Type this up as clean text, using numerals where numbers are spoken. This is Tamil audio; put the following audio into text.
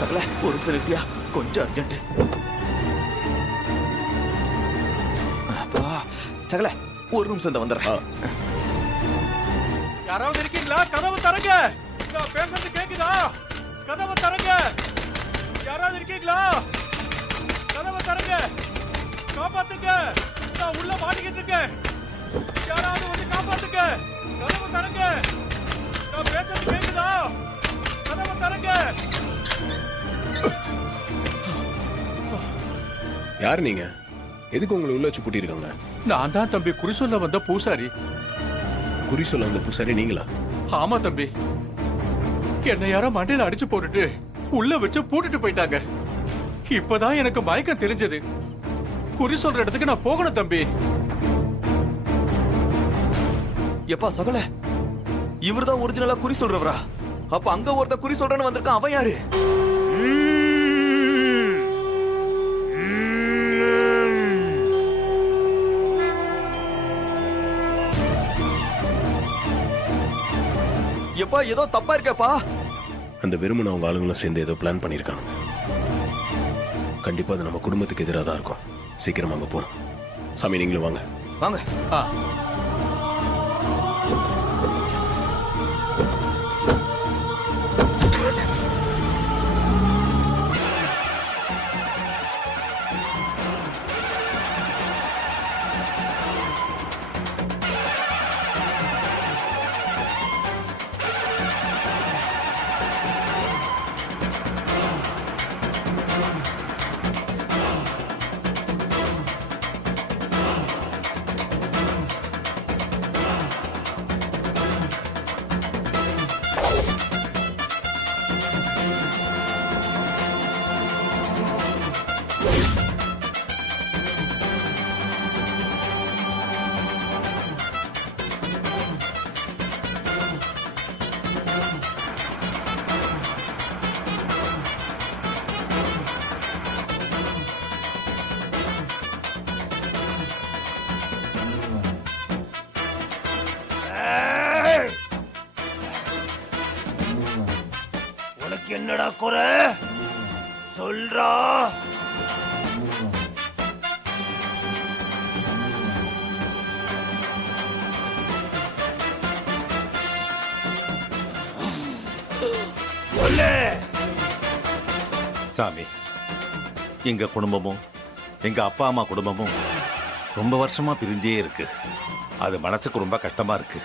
சகல ஒரு நிமிஷம் நிறுத்தியா, கொஞ்சம் அர்ஜென்ட். அப்பா சகல ஒரு நிமிஷம் இந்த வந்துடுறேன். யாராவது இருக்கீங்களா? கதவை தரங்க. நான் பேசுறது கேக்குதா? கதவை தரங்க. யாராவது இருக்கீங்களா? கதவை தரங்க. காப்பாத்துங்க. நான் உள்ள மாட்டிக்கிட்டு இருக்கேன். யாராவது வந்து காப்பாத்துங்க. கதவை தரங்க. நான் பேசுறது கேக்குதா? கதவை தரங்க. யார் நீங்க? எதுக்கு உங்களை உள்ள வச்சு பூட்டிருக்காங்க? நான் தான் தம்பி குறி சொல்ல வந்த பூசாரி. குறி சொல்ல வந்த பூசாரி நீங்களா? ஆமா தம்பி, என்ன யாரோ மண்டையில அடிச்சு போட்டுட்டு உள்ள வச்சு பூட்டிட்டு போயிட்டாங்க. இப்பதான் எனக்கு மயக்கம் தெரிஞ்சது. குறி சொல்ற இடத்துக்கு நான் போகணும் தம்பி. எப்பா சகல, இவர்தான் ஒரிஜினலா குறி சொல்றவரா? அப்ப அங்க ஒருத்த குறி சொல்றன்னு வந்திருக்கான், அவன் யாரு? எப்பா ஏதோ தப்பா இருக்கேப்பா. அந்த வெறுமனை அவங்க ஆளுங்களும் சேர்ந்து ஏதோ பிளான் பண்ணிருக்காங்க. கண்டிப்பா அது நம்ம குடும்பத்துக்கு எதிராக தான் இருக்கும். சீக்கிரம் அங்க போகணும். சாமி நீங்களும் வாங்க. வாங்க. என்னடா குறை சொல்றா? சாமி, எங்க குடும்பமும் எங்க அப்பா அம்மா குடும்பமும் ரொம்ப வருஷமா பிரிஞ்சே இருக்கு. அது மனசுக்கு ரொம்ப கஷ்டமா இருக்கு.